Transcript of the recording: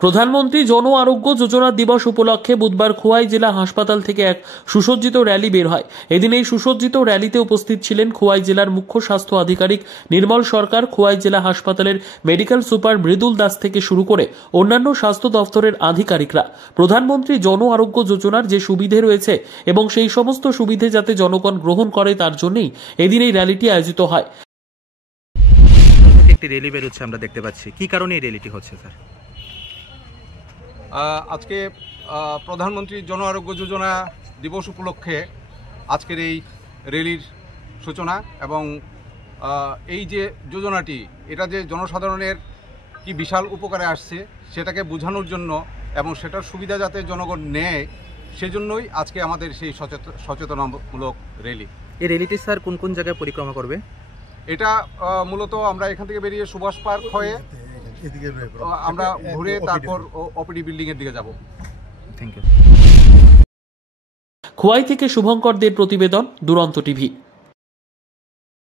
প্রধানমন্ত্রী জন আরোগ্য যোজনা দিবস উপলক্ষে বুধবার খোয়াই জেলা হাসপাতাল থেকে এক সুসজ্জিত র্যালি বের হয়। এদিন এই সুসজ্জিত র্যালিতে উপস্থিত ছিলেন খোয়াই জেলার মুখ্য স্বাস্থ্য আধিকারিক নির্মল সরকার, খোয়াই জেলা হাসপাতালের মেডিকেল সুপার মৃদুল দাস থেকে শুরু করে অন্যান্য স্বাস্থ্য দফতরের আধিকারিকরা। প্রধানমন্ত্রী জন আরোগ্য যোজনার যে সুবিধে রয়েছে এবং সেই সমস্ত সুবিধে যাতে জনগণ গ্রহণ করে তার জন্যই এদিন এই র্যালিটি আয়োজিত হয়। একটি র্যালি বেরোচ্ছে আমরা দেখতে পাচ্ছি, কি কারণে এই র্যালিটি হচ্ছে স্যার? আজকে প্রধানমন্ত্রী জন আরোগ্য যোজনা দিবস উপলক্ষে আজকের এই র্যালির সূচনা এবং এই যে যোজনাটি এটা যে জনসাধারণের কি বিশাল উপকারে আসছে সেটাকে বোঝানোর জন্য এবং সেটার সুবিধা যাতে জনগণ নেয় সেজন্যই আজকে আমাদের সেই সচেতনামূলক র্যালি। এই র্যালিটি স্যার কোন কোন জায়গায় পরিক্রমা করবে? এটা মূলত আমরা এখান থেকে বেরিয়ে সুভাষ পার্ক হয়ে আমরা ঘুরে তারপর ওপিডি বিল্ডিং এর দিকে যাব। Thank you. খোয়াই থেকে শুভঙ্কর দের প্রতিবেদন, দুরন্ত টিভি।